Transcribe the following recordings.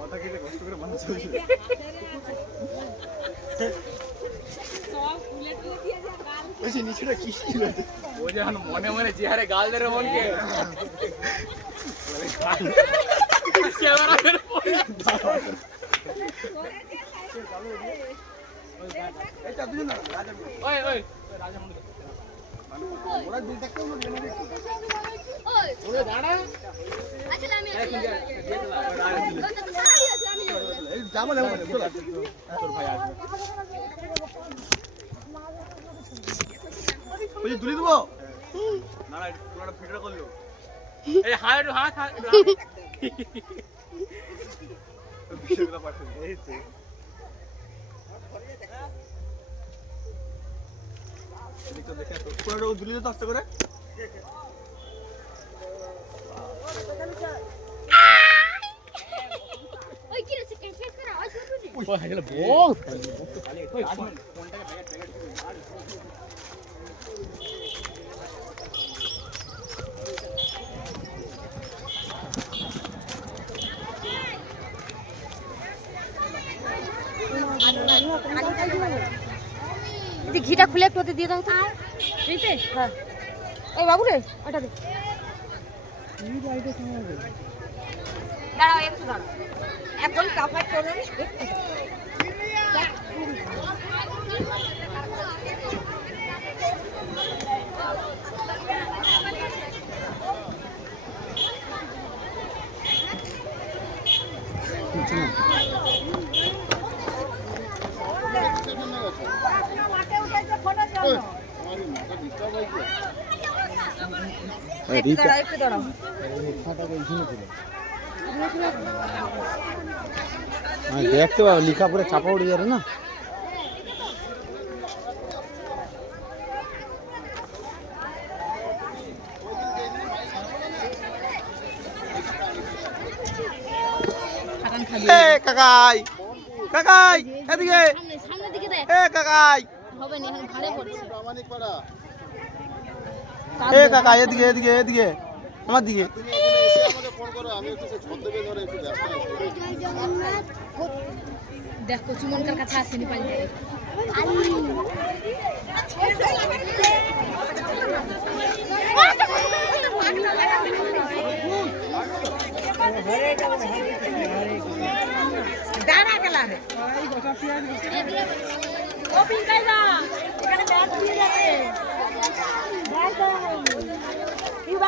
হচ্ছে খাওয়া থাকে কষ্ট করে বানাতে হচ্ছে বেশি নিচেটা কি ছিল ও যখন মনে মনে চেহারে গাল ধরে মনকে ওই ওই ওরা দুই থাকতে ওরে দাঁড়া এই যাব না তোর ভাই আসবে ওই তুলি দেবো না ভিডিও করল এই হাত হাত হাত একটু হাত। ভিডিওগুলো ঘিটা খুলে একটু দিয়ে দাও তো। এইতে হ্যাঁ। ওই বাবু রে ওটা দে। দাঁড়াও একটু দাঁড়াও। এখন কাপড় করুন। একটু একটু দাঁড়াও একটু দাঁড়াও দেখতে পাবো লিখা পরে চাপা উঠে যাবে না? এ কাকাই কাকাই এদিকে। সামনের দিকে দে। এ কাকাই। হবে না এখন ভাড়ে পড়ছে। এ কাকাই এদিকে এদিকে এদিকে। আমার দিকে। দেখ কচুমনকার কাছে আসেনি পাই দাঁড়া গেলা রে। দাও কি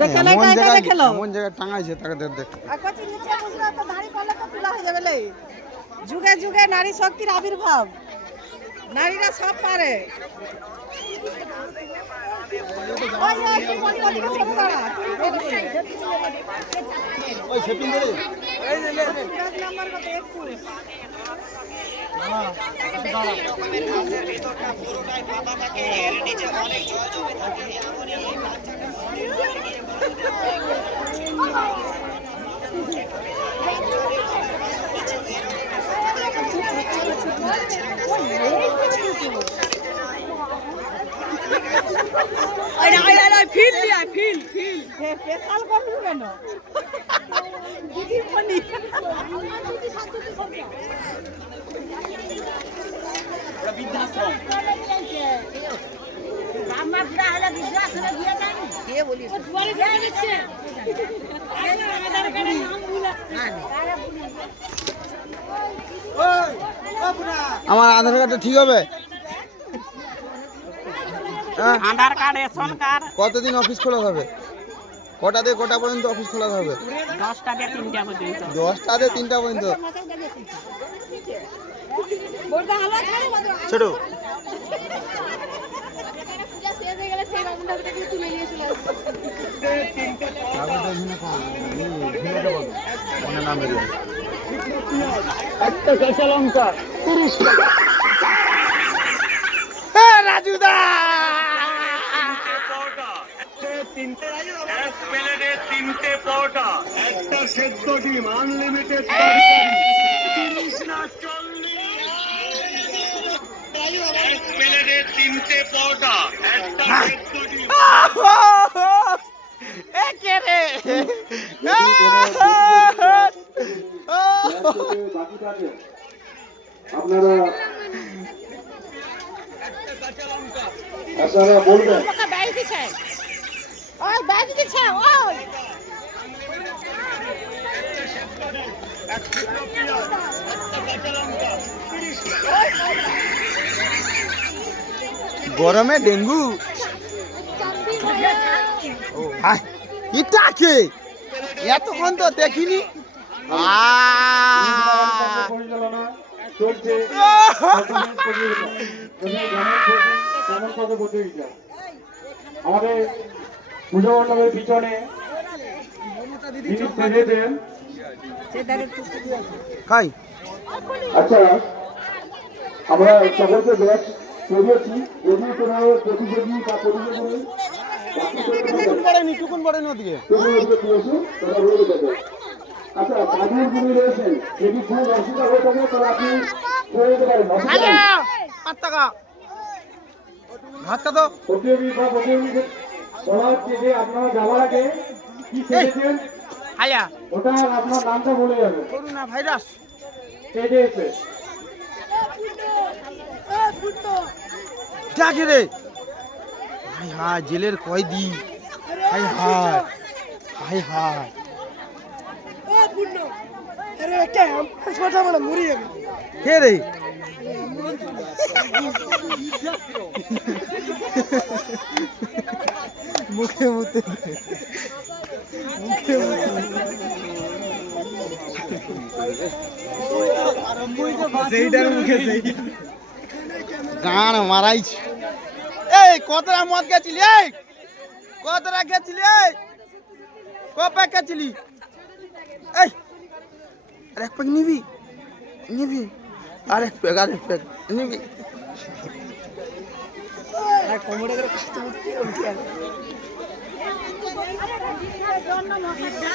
দেখে লে, এমন এটা জায়গায় দেখে লো। এমন জায়গায় টাঙাইছে তাকে দেখ দেখ। আর নিচে বসলে তো দাড়ি করলে তো তোলা হয়ে যাবে লে। যুগে যুগে নারী শক্তির আবির্ভাব। নারীরা সব পারে। বলি, বলি, দাঁড়া। ওই সেটিং করে ব্যাগ নাম্বার কত? একুশ। হে, পেশাল করবি কেন? দিদির ফোনি। কে বলিস? আমার আধার কার্ডটা ঠিক হবে? হ্যাঁ। Aadhaar card ration card. কতদিন অফিস খোলা হবে কটা থেকে কটা পর্যন্ত অফিস খোলা হবে দশটা থেকে তিনটা পর্যন্ত। দশটা দিয়ে তিনটা পর্যন্ত। ছোট। এক প্লেটে তিনটে পরোটা, একটা সেদ্ধ ডিম, আনলিমিটেড তিরিশ চল্লিশ। এক প্লেটে তিনটে পরোটা, একটা আপনারা আপনারা বলবেন গরমে ডেঙ্গু? এটা এতক্ষণ তো দেখিনি। আমাদের পুজো মণ্ডপের পিছনে আচ্ছা আমরা সকলকে ব্যাচ করিয়েছি। যদি কোনো প্রতিযোগী বা প্রতিযোগী টুকুন পড়েনি টুকুন পড়েনি ওদিকে আচ্ছা কাজের যিনি রয়েছেন যদি খুব অসুবিধা হয়ে থাকে ভাইরাস হাই হাই জেলের কয়দি। হাই হাই হাই হাই। কে রে? মুখে মুতে দে। মুখে সেইটার মুখে সেইটা গান মারাইছে। এই কতটা মদ গেছিলি এই? কতটা গেছিলি এই? ক প্যাক গেছিলি এই আর এক প্যাক নিবি? নিবি? আর এক প্যাক আর এক প্যাক নিবি? বাজা ঘণ্টা বাজা আর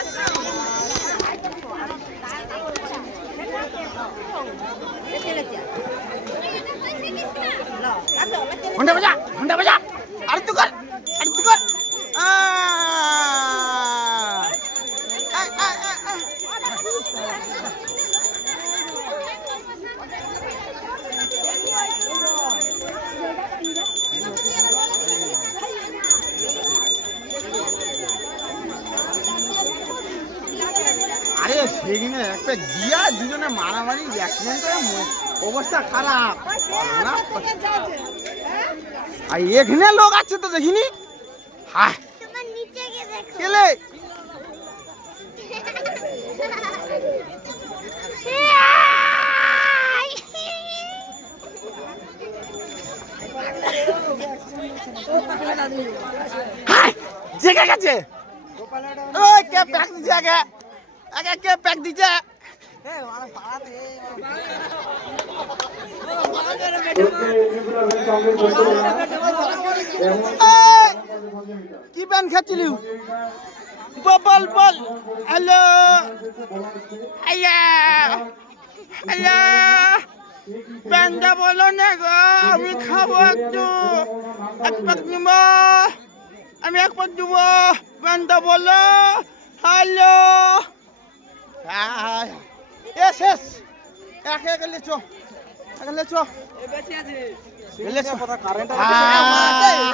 তু কর আর সেদিনে একটা দিয়া দুজনে মারামারি অ্যাক্সিডেন্ট করে অবস্থা খারাপ। আর এখানে লোক আছে তো দেখিনি? হ্যাঁ হাই! জেগে গেছে? ওই কে প্যাক দিছে আগে আগে কে প্যাক দিছে? কি প্যান খাচ্ছিলি? বল বল হ্যালো আয়া আয়া। প্যানটা বলো না গো আমি খাব একটু। এক প্যাক নিব আমি এক প্যাক দিব প্যানটা বলো। হ্যালো এ শেষ একে এক লেচো এক লেচো লেচো কারেন্ট আহ